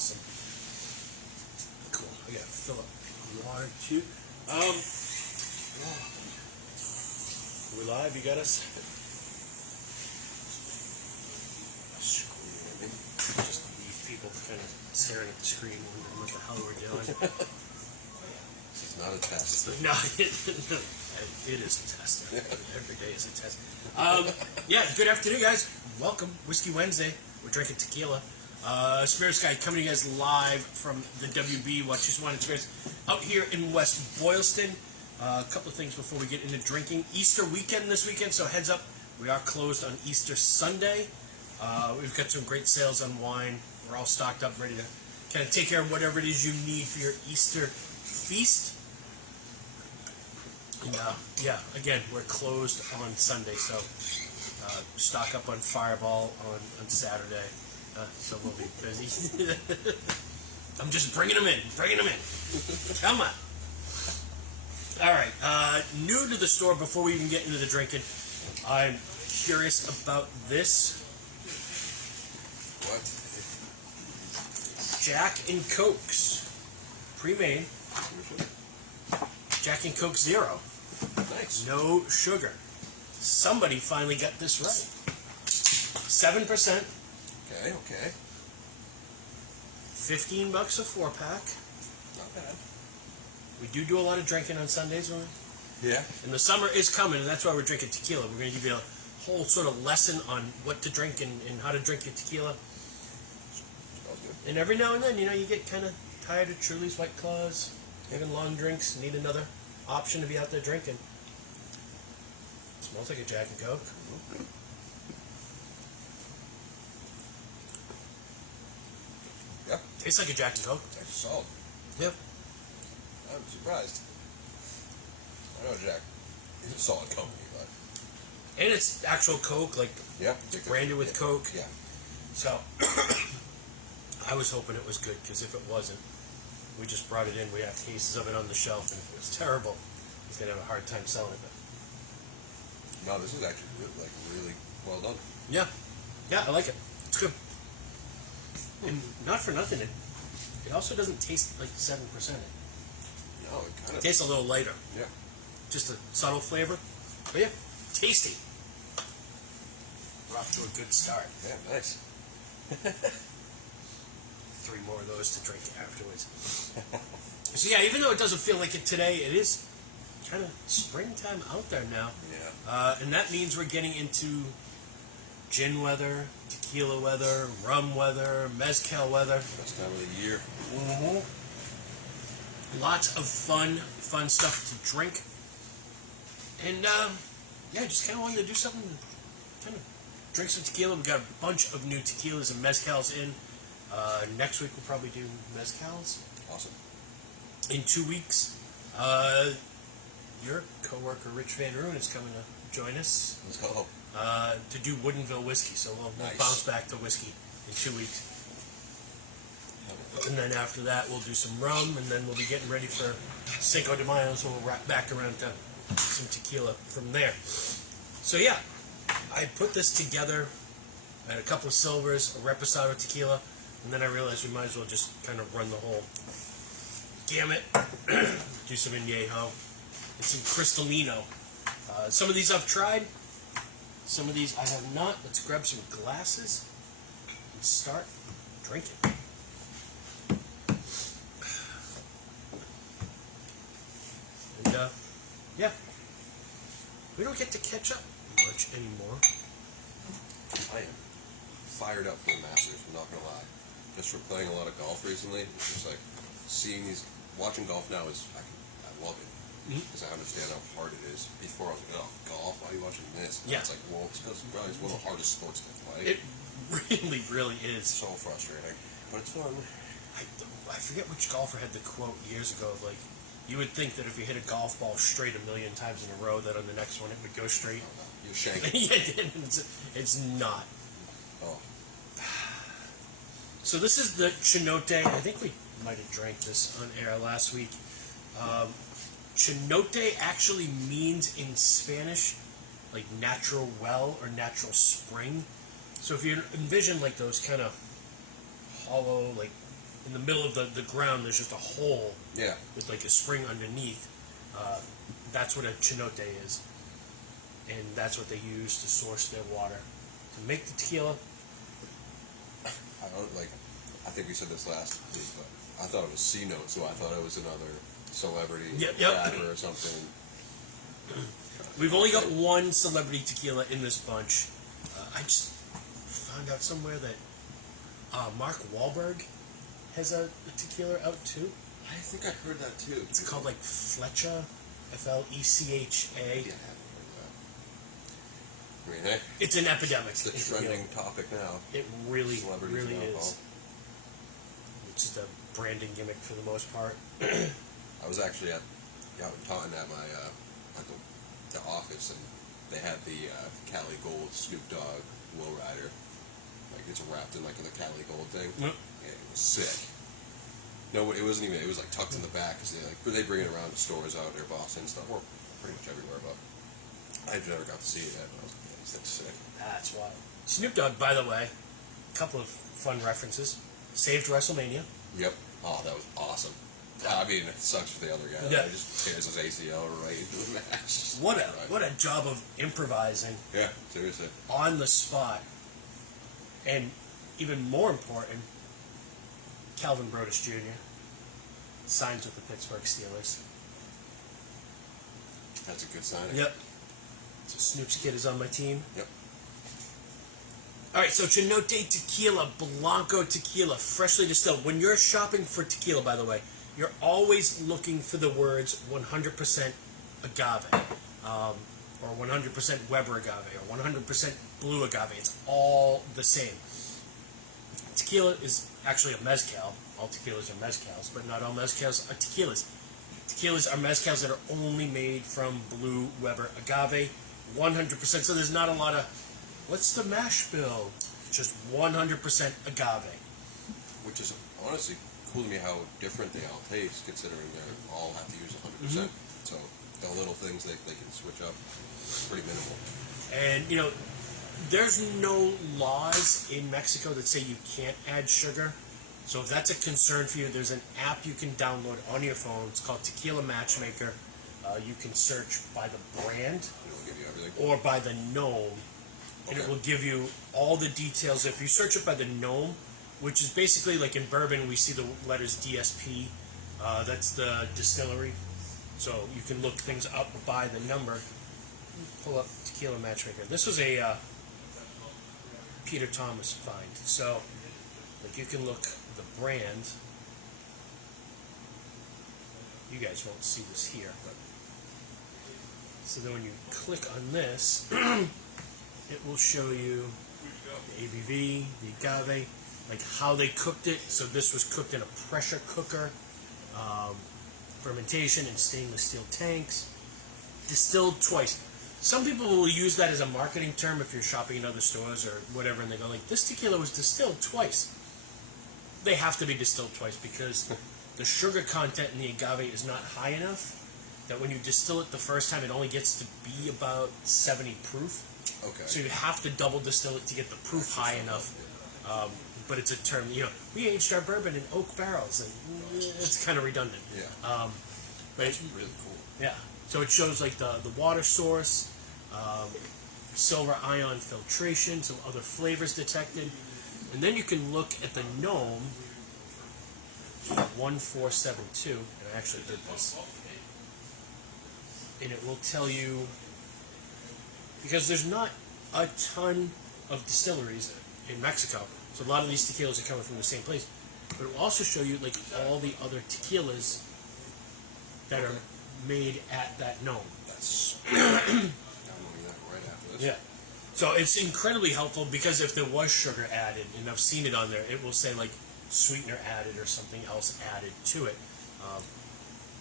awesome. Cool. I gotta fill up water too. We live? You got us? Screaming. Just leave people kind of staring at the screen, wondering what the hell we're doing. This is not a test. No, it is a test. Every day is a test. Yeah, good afternoon, guys. Welcome. Whiskey Wednesday. We're drinking tequila. Spirits Guy coming to you guys live from the WB Watches Wine and Spirits out here in West Boylston. A couple of things before we get into drinking. Easter weekend this weekend, so heads up, we are closed on Easter Sunday. We've got some great sales on wine. We're all stocked up, ready to kind of take care of whatever it is you need for your Easter feast. And yeah, again, we're closed on Sunday, so stock up on Fireball on Saturday. So we'll be busy. I'm just bringing them in. Come on. All right. New to the store, before we even get into the drinking, I'm curious about this. What? Jack and Cokes. Pre-made. Jack and Coke Zero. Nice. No sugar. Somebody finally got this right. 7%. Okay. $15 a 4-pack. Not bad. We do a lot of drinking on Sundays, right? Yeah. And the summer is coming, and that's why we're drinking tequila. We're going to give you a whole sort of lesson on what to drink and how to drink your tequila. Smells good. And every now and then, you get kind of tired of Truly's, White Claws, having long drinks, need another option to be out there drinking. Smells like a Jack and Coke. Mm-hmm. Yeah. Tastes like a Jack and Coke. It's actually solid. Yep. I'm surprised. I know Jack. He's a solid company, but... And it's actual Coke, like branded with Coke. Yeah. So, I was hoping it was good, because if it wasn't, we just brought it in. We have cases of it on the shelf, and if it was terrible, he's going to have a hard time selling it. No, this is actually really well done. Yeah, I like it. It's good. And not for nothing, it also doesn't taste like 7%. No, it kind of tastes a little lighter. Yeah. Just a subtle flavor. But yeah, tasty. We're off to a good start. Yeah, nice. 3 more of those to drink afterwards. So yeah, even though it doesn't feel like it today, it is kind of springtime out there now. Yeah. And that means we're getting into gin weather, tequila weather, rum weather, mezcal weather. Best time of the year. Mm-hmm. Lots of fun stuff to drink. And yeah, just kind of wanted to do something, kind of drink some tequila. We've got a bunch of new tequilas and mezcals in. Next week we'll probably do mezcals. Awesome. In 2 weeks, your coworker Rich Van Roon is coming to join us. Let's go. To do Woodinville whiskey, so we'll bounce back to whiskey in 2 weeks. And then after that, we'll do some rum, and then we'll be getting ready for Cinco de Mayo, so we'll wrap back around to some tequila from there. So yeah, I put this together. I had a couple of silvers, a reposado tequila, and then I realized we might as well just kind of run the whole gamut. Do some añejo and some cristalino. Some of these I've tried. Some of these I have not. Let's grab some glasses and start drinking. And yeah, we don't get to catch up much anymore. I am fired up for the Masters, I'm not going to lie. Just for playing a lot of golf recently, it's just like seeing watching golf now I love it. Because I understand how hard it is. Before I was like, oh, golf? Why are you watching this? And it's like, well, it's because it's one of the hardest sports to play. It really is. So frustrating. But it's fun. I forget which golfer had the quote years ago of like, you would think that if you hit a golf ball straight 1,000,000 times in a row, that on the next one it would go straight. Oh, no. You're shanking. Yeah, it's not. Oh. So this is the Chinote. I think we might have drank this on air last week. Chinote actually means in Spanish like natural well or natural spring. So if you envision like those kind of hollow, like in the middle of the ground, there's just a hole Yeah. with like a spring underneath. That's what a chinote is, and that's what they use to source their water to make the tequila. I don't like. I think we said this last week, but I thought it was C Note, so I thought it was another celebrity rapper or something. We've only got one celebrity tequila in this bunch. I just found out somewhere that Mark Wahlberg has a tequila out too. I think I heard that too. It's called like Flecha, Flecha. Yeah, I haven't heard that. I mean, hey, It's an epidemic. it's the trending topic now. It really, Celebrities really and is. alcohol. It's just a branding gimmick for the most part. I was actually out in Taunton at my at the office, and they had the Cali Gold Snoop Dogg lowrider. Like it's wrapped in like the Cali Gold thing. Yep. And it was sick. No, it wasn't even. It was like tucked in the back because they bring it around to stores out near Boston and stuff, or pretty much everywhere. But I never got to see it yet. But I was like, yeah, this thing's sick. That's wild. Snoop Dogg, by the way, a couple of fun references. Saved WrestleMania. Yep. Oh, that was awesome. I mean, it sucks for the other guy. Yeah. He just tears his ACL right into the match. What a job of improvising Yeah, seriously. on the spot. And even more important, Calvin Brodus Jr. signs with the Pittsburgh Steelers. That's a good signing. Yep. So Snoop's kid is on my team. Yep. All right, so Chinote Tequila, Blanco Tequila, freshly distilled. When you're shopping for tequila, by the way, you're always looking for the words 100% agave, or 100% Weber agave, or 100% blue agave. It's all the same. Tequila is actually a mezcal. All tequilas are mezcals, but not all mezcals are tequilas. Tequilas are mezcals that are only made from blue Weber agave, 100%. So there's not a lot of, what's the mash bill? Just 100% agave. Which is honestly cool to me how different they all taste, considering they all have to use 100%. So the little things they can switch up, pretty minimal. And, you know, there's no laws in Mexico that say you can't add sugar. So if that's a concern for you, there's an app you can download on your phone. It's called Tequila Matchmaker. You can search by the brand It'll give you everything. or by the gnome, and it Okay. will give you all the details. If you search it by the gnome, which is basically like in bourbon, we see the letters DSP. That's the distillery. So you can look things up by the number. Pull up Tequila Matchmaker. This was a Peter Thomas find. So, like, you can look the brand. You guys won't see this here, but so then when you click on this, it will show you the ABV, the agave, like how they cooked it. So this was cooked in a pressure cooker, fermentation in stainless steel tanks, distilled twice. Some people will use that as a marketing term if you're shopping in other stores or whatever, and they go like, this tequila was distilled twice. They have to be distilled twice because the sugar content in the agave is not high enough that when you distill it the first time, it only gets to be about 70 proof. Okay. So you have to double distill it to get the proof high enough. But it's a term, you know, we aged our bourbon in oak barrels, and it's kind of redundant. Yeah. But That's really cool. yeah. So it shows like the water source, silver ion filtration, some other flavors detected. And then you can look at the gnome, 1472, and I actually did this. And it will tell you, because there's not a ton of distilleries in Mexico, so a lot of these tequilas are coming from the same place. But it will also show you like all the other tequilas that are made at that gnome. That's downloading that right after this. Yeah. So it's incredibly helpful because if there was sugar added, and I've seen it on there, it will say like sweetener added or something else added to it.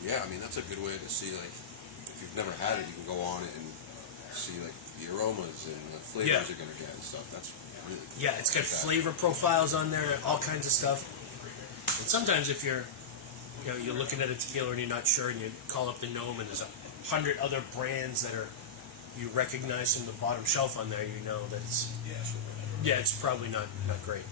Yeah, I mean that's a good way to see like if you've never had it, you can go on it and see like the aromas and the flavors Yeah. you're gonna get and stuff. That's really cool. Yeah, it's got Like that. flavor profiles on there, all kinds of stuff. And sometimes if you're looking at a tequila and you're not sure, and you call up the gnome and there's 100 other brands that are you recognize from the bottom shelf on there, you know that it's probably not great.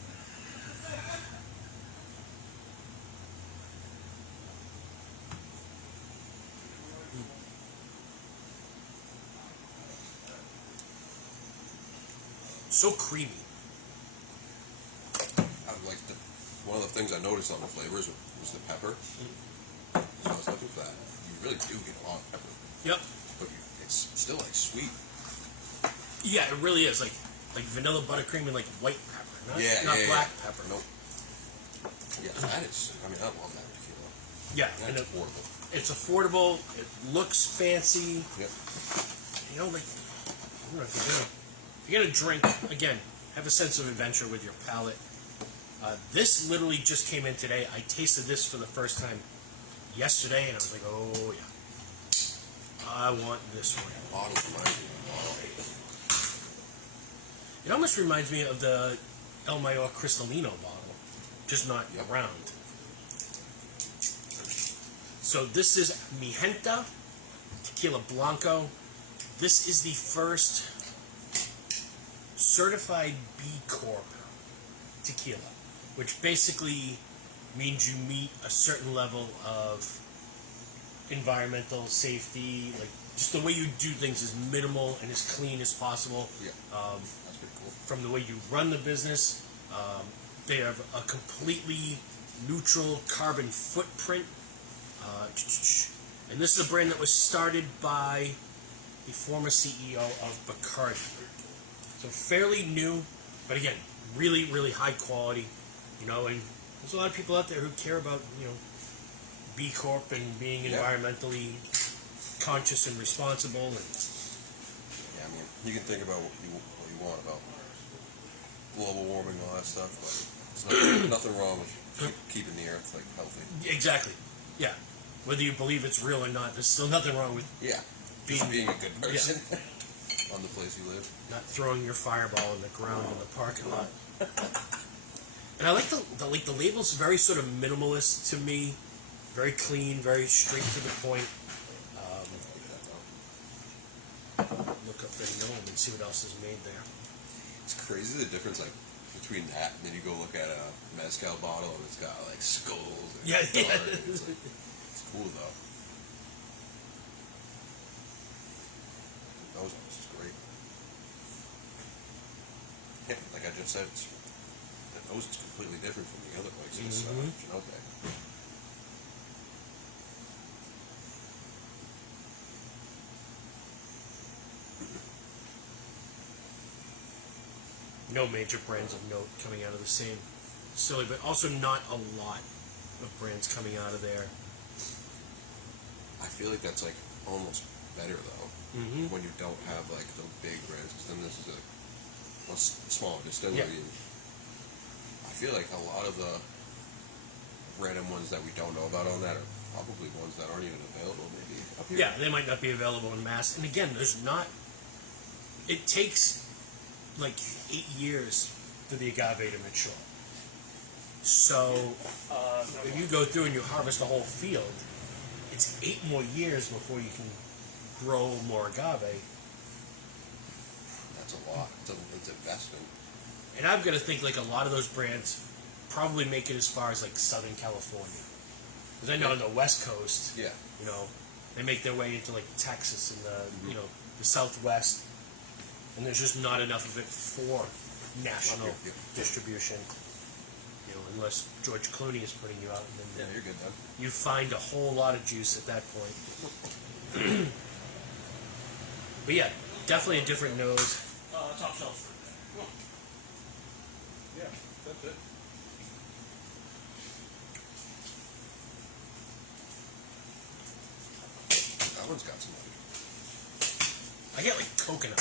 so creamy. I like one of the things I noticed on the flavors was the pepper. So I was looking for that. You really do get a lot of pepper. Yep. But it's still like sweet. Yeah, it really is like vanilla buttercream and like white pepper, not black pepper. Nope. Yeah, that is. I mean, I love that tequila. Yeah, and it's affordable. It's affordable. It looks fancy. Yep. You know, like I don't know if you're gonna drink again. Have a sense of adventure with your palate. This literally just came in today. I tasted this for the first time yesterday, and I was like, oh yeah, I want this one. Bottle reminds me of a bottle. It almost reminds me of the El Mayor Cristalino bottle, just not round. So this is Mi Gente Tequila Blanco. This is the first certified B Corp tequila, which basically means you meet a certain level of environmental safety, like just the way you do things is minimal and as clean as possible. Yeah, that's pretty cool. From the way you run the business, they have a completely neutral carbon footprint. And this is a brand that was started by the former CEO of Bacardi. So fairly new, but again, really, really high quality. You know, and there's a lot of people out there who care about, B Corp and being environmentally conscious and responsible. And yeah, I mean, you can think about what you want about global warming and all that stuff, but there's nothing wrong with keeping the earth like healthy. Exactly. Yeah. Whether you believe it's real or not, there's still nothing wrong with being a good person on the place you live. Not throwing your fireball in the ground in the parking lot. And I like the label's very sort of minimalist to me, very clean, very straight to the point. Look up their gnome and see what else is made there. It's crazy the difference like between that and then you go look at a mezcal bottle and it's got like skulls. And It's, like, it's cool though. The nose on this is great. Yeah, like I just said, the nose is completely different from the other places. Chinote. No major brands of note coming out of the same distillery, but also not a lot of brands coming out of there. I feel like that's like almost better though when you don't have like the big brands, because then this is a smaller distillery. Yeah. And I feel like a lot of the random ones that we don't know about on that are probably ones that aren't even available maybe up here. Yeah, they might not be available in mass. And again, there's not. It takes like 8 years for the agave to mature. So if you go through and you harvest a whole field, it's 8 more years before you can grow more agave. That's a lot. It's investment. And I've got to think like a lot of those brands probably make it as far as like Southern California. Because I know on the West Coast, they make their way into like Texas and the the Southwest, and there's just not enough of it for national distribution. Unless George Clooney is putting you out, and then you're good then. You find a whole lot of juice at that point. But yeah, definitely a different nose. Top shelf. Come on. Yeah, that's it. That one's got some. I get like coconut.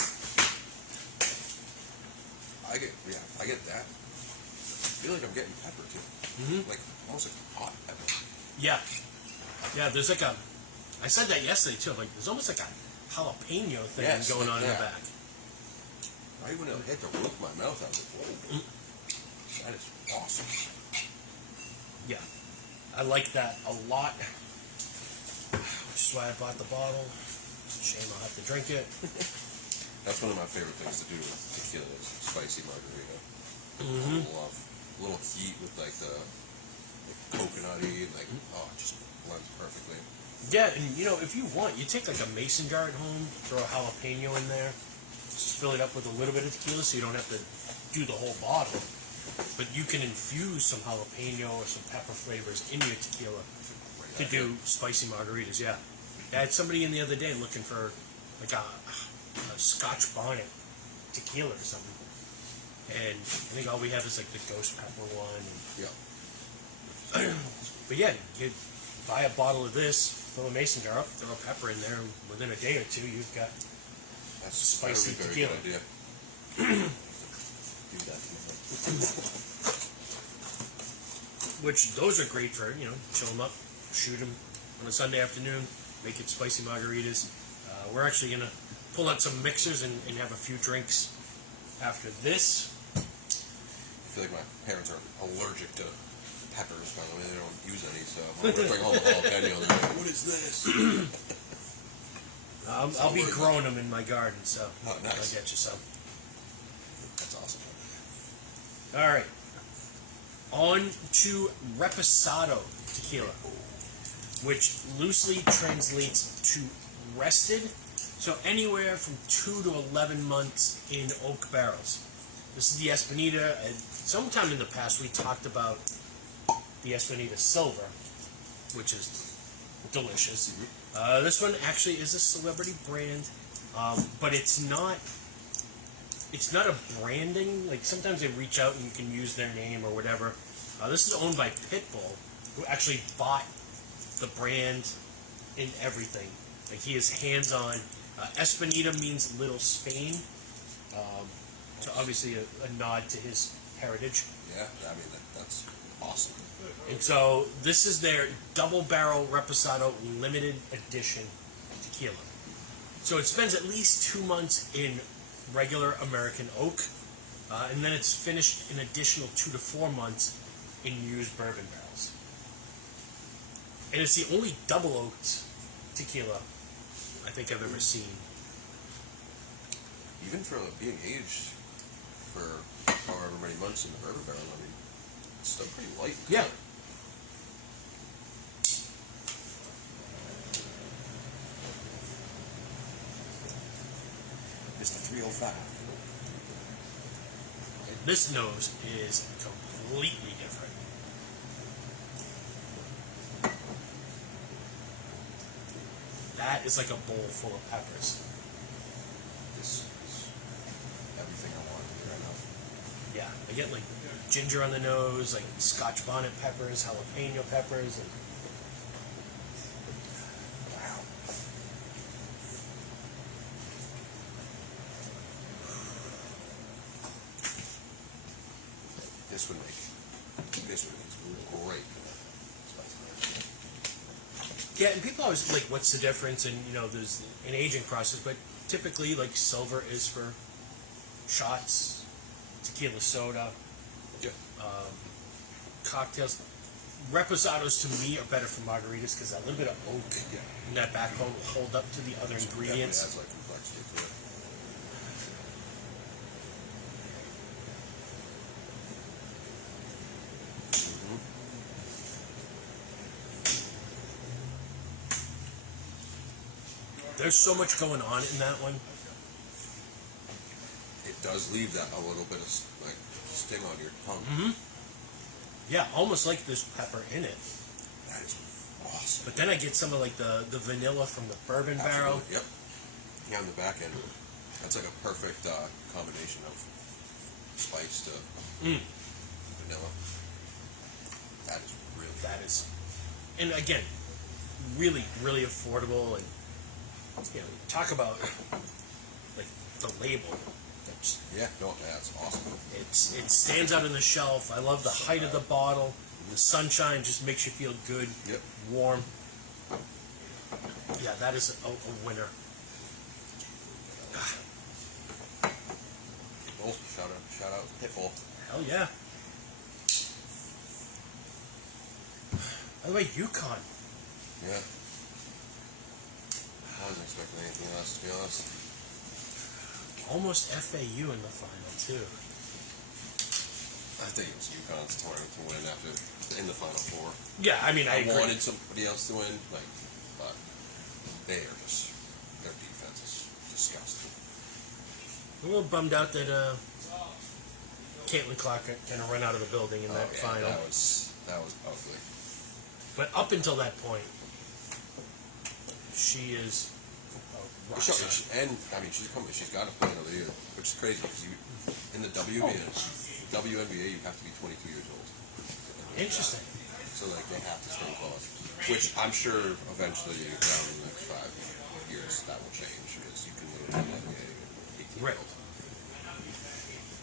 I get that. I feel like I'm getting pepper too. Like almost like hot pepper. Yeah. Yeah, there's like I said that yesterday too, like there's almost like a jalapeno thing going on in the back. Right when it hit the roof of my mouth, I was like, whoa. That is awesome. Yeah. I like that a lot. Which is why I bought the bottle. Shame I'll have to drink it. That's one of my favorite things to do with tequila is spicy margarita. I love a little heat with like the coconutty, like it just blends perfectly. Yeah, and if you want, you take like a mason jar at home, throw a jalapeno in there. Just fill it up with a little bit of tequila so you don't have to do the whole bottle. But you can infuse some jalapeno or some pepper flavors in your tequila to do spicy margaritas. Yeah, I had somebody in the other day looking for like a Scotch bonnet tequila or something, and I think all we have is like the ghost pepper one. Yeah. But yeah, you buy a bottle of this, fill a mason jar up, throw a pepper in there, and within a day or two, you've got That's spicy very tequila. good idea. Do that tomorrow. Which those are great for, chill them up, shoot them on a Sunday afternoon, make it spicy margaritas. We're actually going to pull out some mixers and have a few drinks after this. I feel like my parents are allergic to peppers, by the way. They don't use any, so I'm going to bring home a jalapeno and they're like, what is this? I'll be growing them in my garden, so nice. I'll get you some. That's awesome. All right. On to Reposado tequila, which loosely translates to rested, so anywhere from 2 to 11 months in oak barrels. This is the Espinita. Sometime in the past we talked about the Espinita Silver, which is delicious. This one actually is a celebrity brand, but it's not a branding. Like sometimes they reach out and you can use their name or whatever. This is owned by Pitbull, who actually bought the brand and everything. Like he is hands-on. Espinita means Little Spain, so obviously a nod to his heritage. Yeah, I mean, that's awesome. And so this is their double barrel Reposado limited edition tequila. So it spends at least 2 months in regular American oak, and then it's finished an additional 2 to 4 months in used bourbon barrels. And it's the only double oaked tequila I think I've ever seen. Even for being aged for however many months in the bourbon barrel, I mean, it's still pretty light. Yeah. Mr. 305. This nose is completely different. That is like a bowl full of peppers. This is everything I want to do right now. Yeah, I get like ginger on the nose, like Scotch bonnet peppers, jalapeno peppers, and wow. This would make great spicy. Yeah, and people always like, what's the difference? And there's an aging process, but typically, like silver is for shots, tequila soda, cocktails. Reposados to me are better for margaritas because that little bit of oak in that backbone will hold up to the other ingredients. Adds like complexity to it. There's so much going on in that one. It does leave that a little bit of like sting on your tongue. Mm-hmm. Yeah, almost like there's pepper in it. That is awesome. But then I get some of like the vanilla from the bourbon barrel. Yep. Yeah, on the back end, that's like a perfect combination of spice to vanilla. That is really That is, and again, really, really affordable. And talk about like the label. That's awesome. It stands out on the shelf. I love the height of the bottle. The sunshine just makes you feel good, Yep. warm. Yeah, that is a winner. Oh, shout out Pitbull. Hell yeah. By the way, Yukon. Yeah. I wasn't expecting anything else, to be honest. Almost FAU in the final, too. I think it was UConn's turn to win after in the Final Four. Yeah, I mean, I agree. wanted somebody else to win, but they are just, their defense is disgusting. I'm a little bummed out that Caitlin Clark kind of ran out of the building in that final. That was ugly. But up until that point, she is a rock star. And I mean, she's got to play in the league, which is crazy because in the WNBA you have to be 22 years old. Interesting. So like they have to stay close, which I'm sure eventually around the next 5 years that will change because you can go to the NBA at 18 Right. years old.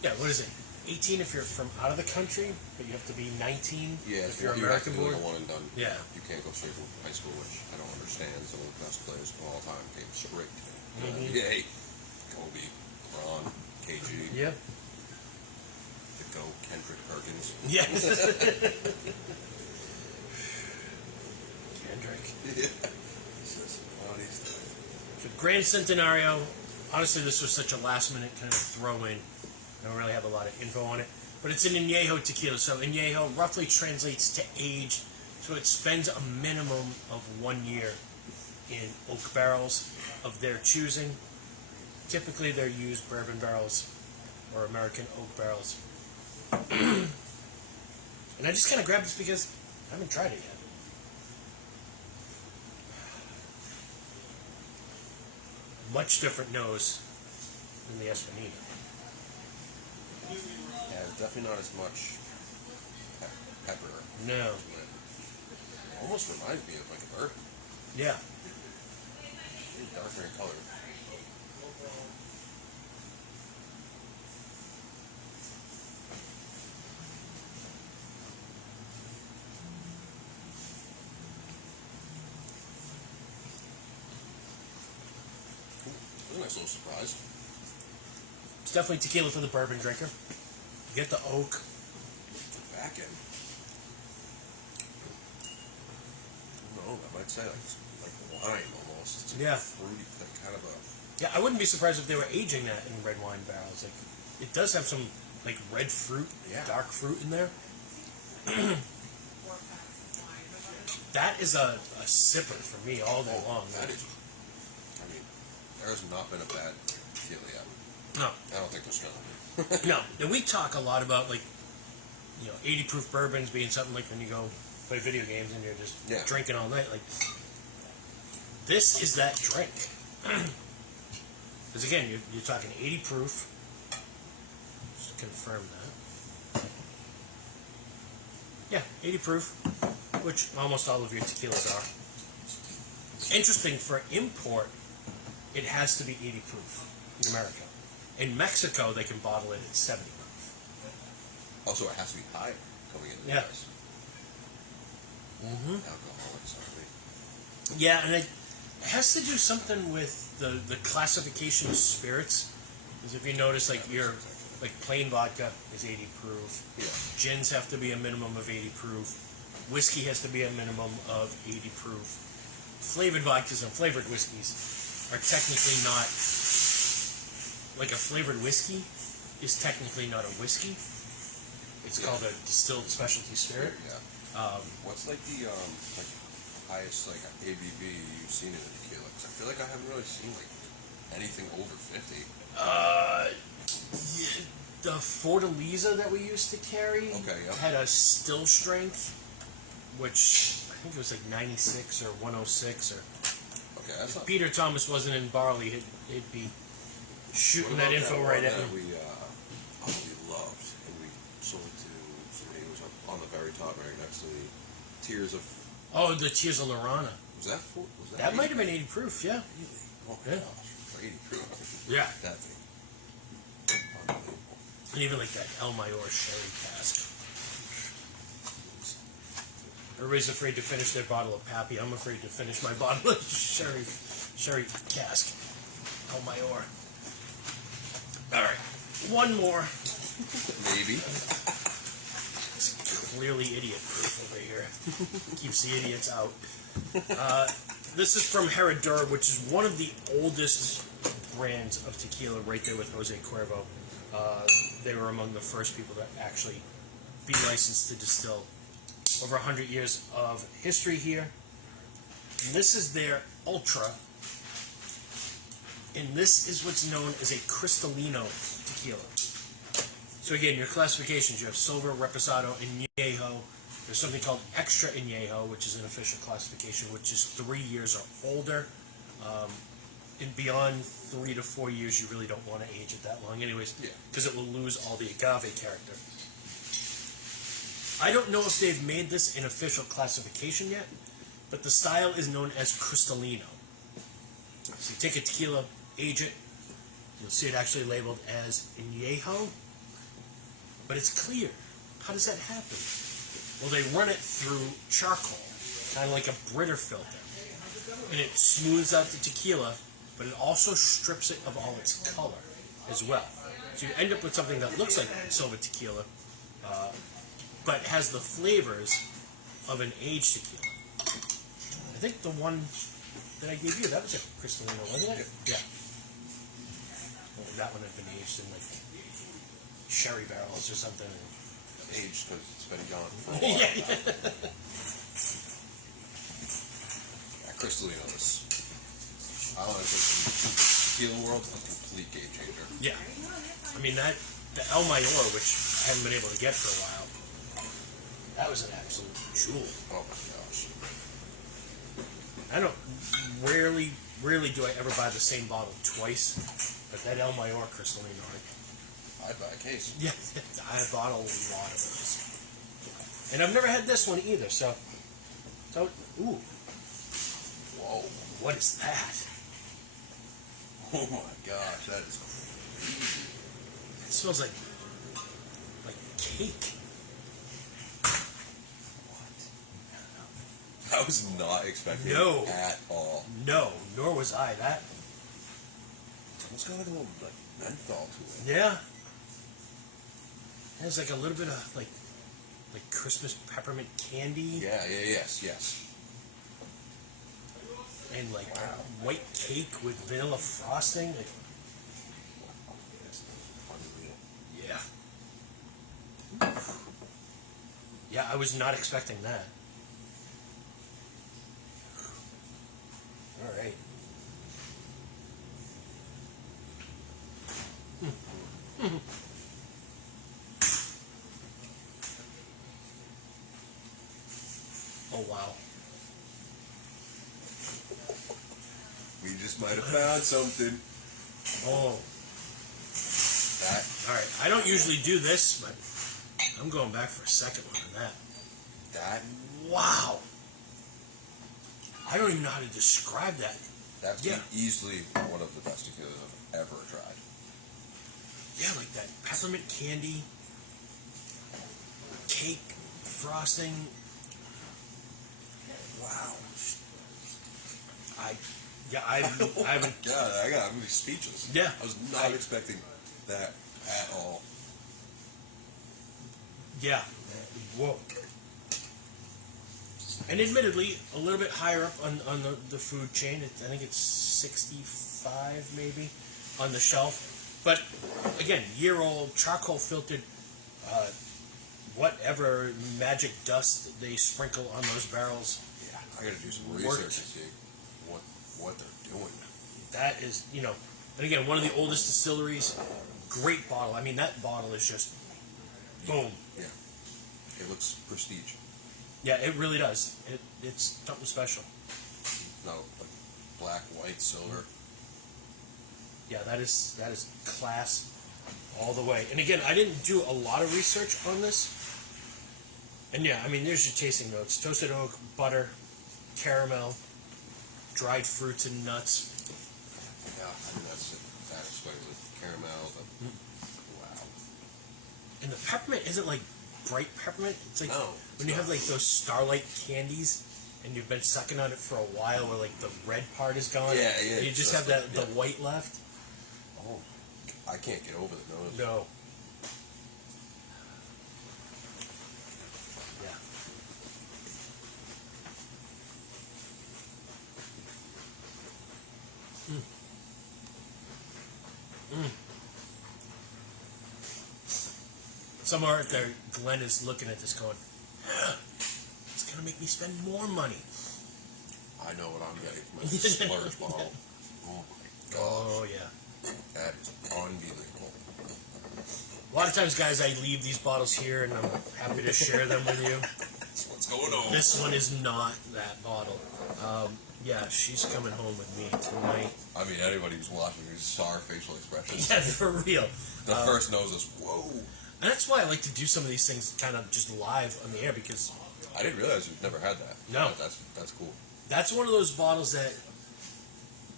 Yeah, what is it? 18 if you're from out of the country, but you have to be 19 Yeah, if you're you have to American do born. like a one and done. Yeah. You can't go straight from high school, which I don't understand. Some of the best players of all time came straight to the NBA. Kobe, Ron, KG. Yeah. The GOAT, Kendrick Perkins. Yeah. Kendrick. Yeah. This is funny stuff. So Grand Centenario. Honestly, this was such a last-minute kind of throw-in. I don't really have a lot of info on it. But it's an añejo tequila. So añejo roughly translates to age. So it spends a minimum of 1 year in oak barrels of their choosing. Typically, they're used bourbon barrels or American oak barrels. And I just kind of grabbed this because I haven't tried it yet. Much different nose than the Espinita. Yeah, definitely not as much pepper. No. It almost reminds me of like a bourbon. Yeah. It's darker in color. That was a nice little surprise. It's definitely tequila for the bourbon drinker. You get the oak. Back end. No, I might say like wine almost. It's Yeah. fruity, like kind of a. Yeah, I wouldn't be surprised if they were aging that in red wine barrels. Like, it does have some like red fruit, dark fruit in there. That is a sipper for me all day long. That is. I mean, there has not been a bad tequila yet. No. I don't think there's gonna be. No, and we talk a lot about 80 proof bourbons being something like when you go play video games and you're just drinking all night. Like, this is that drink. Because again, you're talking 80 proof. Just confirm that. Yeah, 80 proof, which almost all of your tequilas are. Interesting, for import, it has to be 80 proof in America. In Mexico, they can bottle it at 70 proof. Also, it has to be higher coming into the price. Mm-hmm. Alcoholics, aren't we? Yeah, and it has to do something with the classification of spirits. Because if you notice, like plain vodka is 80 proof. Yeah. Gins have to be a minimum of 80 proof. Whiskey has to be a minimum of 80 proof. Flavored vodkas and flavored whiskeys are technically not. Like a flavored whiskey is technically not a whiskey. It's called a distilled specialty spirit. Yeah. What's like the highest like ABV you've seen in a tequila? 'Cause I feel like I haven't really seen like anything over 50. The Fortaleza that we used to carry had a still strength, which I think it was like 96 or 106 or. Okay, that's not. Peter Thomas wasn't in barley, he'd be shooting that info right at me. We loved and we sold to somebody who was up on the very top, right next to the Tears of. Oh, the Tears of Lorana. Was that That might have been 80 proof, yeah. Really? Oh my gosh, for 80 proof. Yeah. That thing. Unbelievable. And even like that El Mayor sherry cask. Everybody's afraid to finish their bottle of Pappy. I'm afraid to finish my bottle of sherry cask. El Mayor. All right, one more. Maybe. It's clearly idiot proof over here. Keeps the idiots out. This is from Herradura, which is one of the oldest brands of tequila, right there with Jose Cuervo. They were among the first people to actually be licensed to distill. Over 100 years of history here. And this is their Ultra. And this is what's known as a Cristalino tequila. So again, your classifications, you have silver, reposado, añejo. There's something called extra añejo, which is an official classification, which is 3 years or older. And beyond 3 to 4 years, you really don't want to age it that long anyways, because it will lose all the agave character. I don't know if they've made this an official classification yet, but the style is known as Cristalino. So you take a tequila, age it, you'll see it actually labeled as añejo, but it's clear. How does that happen? Well, they run it through charcoal, kind of like a Brita filter, and it smooths out the tequila, but it also strips it of all its color as well. So you end up with something that looks like silver tequila, but has the flavors of an aged tequila. I think the one that I gave you, that was a Cristalino, wasn't it? Yeah. Well, that one had been aged in like sherry barrels or something. Aged because it's been gone for a while. Yeah. Cristalino is, I don't know, in the tequila world, a complete game changer. Yeah. I mean, the El Mayor, which I haven't been able to get for a while, that was an absolute jewel. Oh my gosh. I don't, rarely do I ever buy the same bottle twice, but that El Mayor Cristalino, I'd buy a case. yeah, I bought a lot of those. And I've never had this one either, so ooh. Whoa. What is that? Oh my gosh, that is crazy. It smells like cake. I was not expecting No. it at all. No, nor was I. That, It's almost got like a little like menthol to it. yeah. It has like a little bit of like Christmas peppermint candy Yes. and like white cake with vanilla frosting. Like, That's unreal. yeah. Yeah, I was not expecting that. All right. Oh, wow. We just might have found something. Oh. That All right. I don't usually do this, but I'm going back for a second one on that. Wow. I don't even know how to describe that. That's Yeah. easily one of the best tequilas I've ever tried. Yeah, like that peppermint candy, cake, frosting. Wow. I haven't. God, I'm speechless. Yeah. I was not expecting that at all. Yeah. Whoa. And admittedly, a little bit higher up on the food chain. I think it's 65 maybe on the shelf. But again, year-old, charcoal filtered, whatever magic dust they sprinkle on those barrels. Yeah, I gotta do some Worked. research to see what they're doing. That is, and again, one of the oldest distilleries. Great bottle. I mean, that bottle is just boom. Yeah, it looks prestige. Yeah, it really does. It's something special. No, like black, white, silver. Yeah, that is class all the way. And again, I didn't do a lot of research on this. And yeah, I mean, there's your tasting notes: toasted oak, butter, caramel, dried fruits and nuts. Yeah, I mean that explains it. Caramel, but wow. And the peppermint isn't like bright peppermint. It's like No, when you have like those Starlight candies and you've been sucking on it for a while, where like the red part is gone. Yeah. And you just have that's the white left. Oh, I can't get over the nose. No. Yeah. Somewhere out there, Glenn is looking at this going, it's going to make me spend more money. I know what I'm getting from this splurge bottle. Oh my Oh, yeah. That is unbelievable. A lot of times, guys, I leave these bottles here, and I'm happy to share them with you. That's what's going on. This one is not that bottle. Yeah, she's coming home with me tonight. I mean, anybody who's watching who saw our facial expressions. Yeah, for real. The first knows us. Whoa. And that's why I like to do some of these things kind of just live on the air, because I didn't realize you've never had that. No. That's cool. that's one of those bottles that,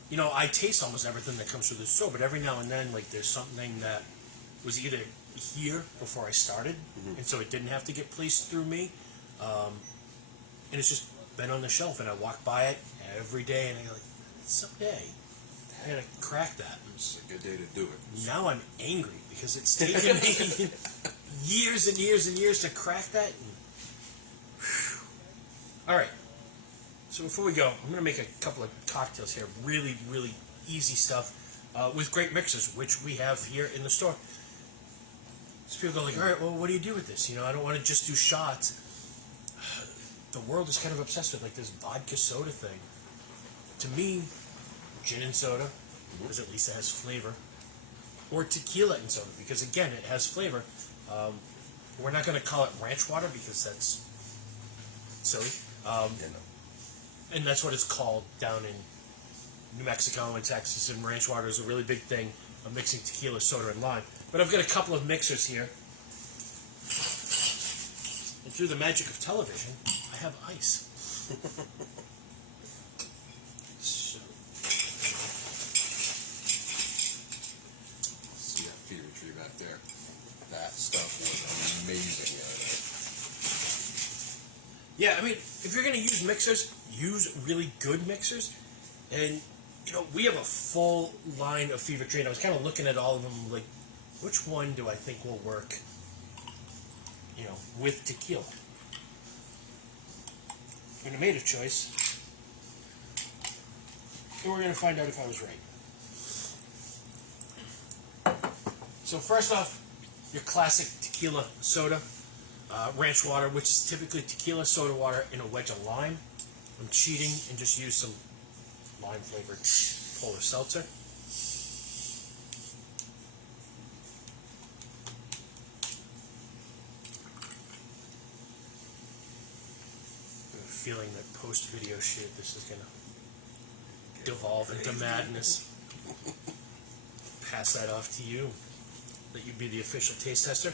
you know, I taste almost everything that comes through the store, but every now and then, like, there's something that was either here before I started, and so it didn't have to get placed through me, and it's just been on the shelf, and I walk by it every day, and I go, like, someday I gotta crack that. It's a good day to do it. Now I'm angry because it's taken me years and years and years to crack that. All right. So before we go, I'm going to make a couple of cocktails here. Really, really easy stuff with great mixers, which we have here in the store. So people go like, all right, well, what do you do with this? You know, I don't want to just do shots. The world is kind of obsessed with like this vodka soda thing. To me, gin and soda, because at least it has flavor, or tequila and soda, because again, it has flavor. We're not going to call it ranch water because that's silly. And that's what it's called down in New Mexico and Texas, and ranch water is a really big thing of mixing tequila, soda, and lime. But I've got a couple of mixers here. And through the magic of television, I have ice. So, See that feeder tree back there? That stuff was amazing the other day. yeah, I mean, if you're going to use mixers, use really good mixers. And, you know, we have a full line of Fever Tree, and I was kind of looking at all of them, like, which one do I think will work, you know, with tequila? And I made a choice, and we're going to find out if I was right. So first off, your classic tequila soda, ranch water, which is typically tequila soda water in a wedge of lime. I'm cheating and just use some lime flavored polar seltzer. I have a feeling that post video shit, this is gonna devolve into madness. Pass that off to you. Let you be the official taste tester.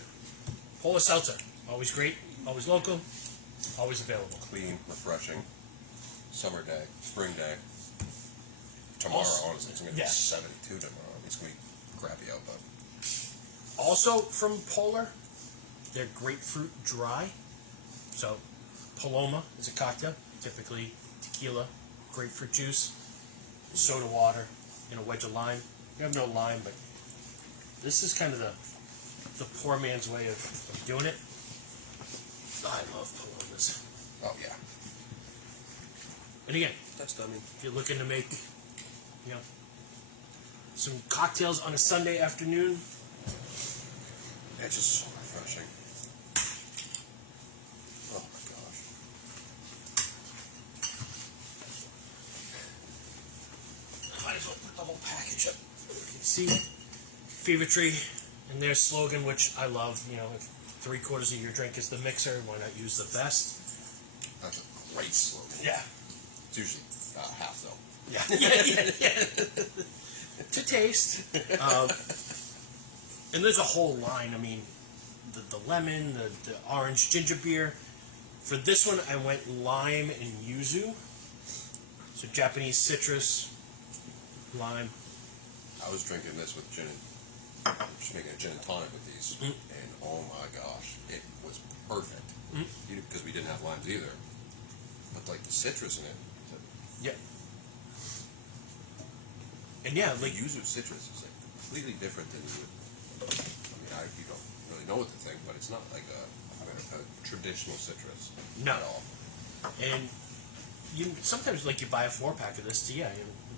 Polar seltzer, always great, always local, always available. Clean, refreshing, summer day, spring day. Tomorrow, Also- honestly, it's going to be yeah. 72 tomorrow. It's going to be crappy out, but Also from Polar, they're grapefruit dry. So Paloma is a cocktail, typically tequila, grapefruit juice, soda water, and a wedge of lime. You have no lime, but this is kind of the poor man's way of doing it. I love Palomas. oh yeah. And again, That's dummy. if you're looking to make, you know, some cocktails on a Sunday afternoon, It's just so refreshing. Oh my gosh. might as well put the whole package up. You can see Fever Tree and their slogan, which I love, you know, if 3/4 of your drink is the mixer, why not use the best? That's a great slogan. Yeah. It's usually half though. Yeah. Yeah. To taste. And there's a whole line. I mean, the lemon, the orange ginger beer. For this one, I went lime and yuzu. So Japanese citrus, lime. I was drinking this with gin and just making a gin and tonic with these, and oh my gosh, it was perfect. Because we didn't have limes either, but like the citrus in it. Yeah. And yeah, The like yuzu citrus is like completely different than you would. I mean, you don't really know what to think, but it's not like a traditional citrus No. at all. And you sometimes like you buy a 4-pack of this, you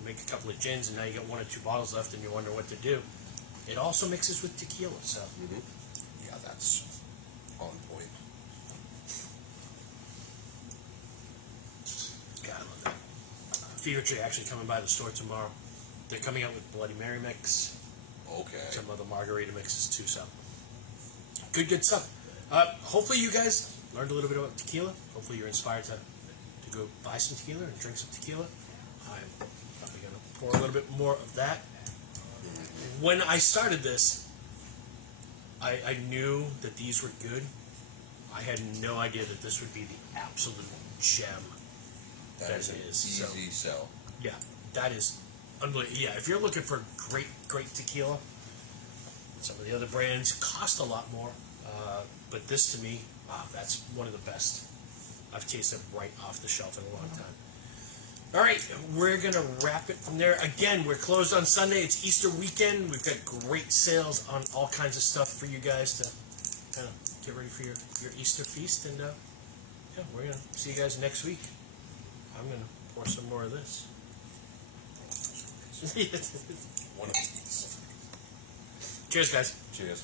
make a couple of gins, and now you got 1 or 2 bottles left, and you wonder what to do. It also mixes with tequila, so Yeah, that's on point. God, I love that. Fever Tree actually coming by the store tomorrow. they're coming out with Bloody Mary mix, Okay. some other margarita mixes too. So good stuff. Hopefully you guys learned a little bit about tequila. Hopefully you're inspired to go buy some tequila and drink some tequila. I'm probably going to pour a little bit more of that. When I started this, I knew that these were good. I had no idea that this would be the absolute gem That is an easy sell. Yeah, that is unbelievable. Yeah, if you're looking for great tequila, some of the other brands cost a lot more. But this, to me, wow, that's one of the best I've tasted right off the shelf in a long time. All right, we're going to wrap it from there. Again, we're closed on Sunday. It's Easter weekend. We've got great sales on all kinds of stuff for you guys to kind of get ready for your Easter feast. And, yeah, we're going to see you guys next week. I'm going to pour some more of this. One of these. Cheers, guys. Cheers.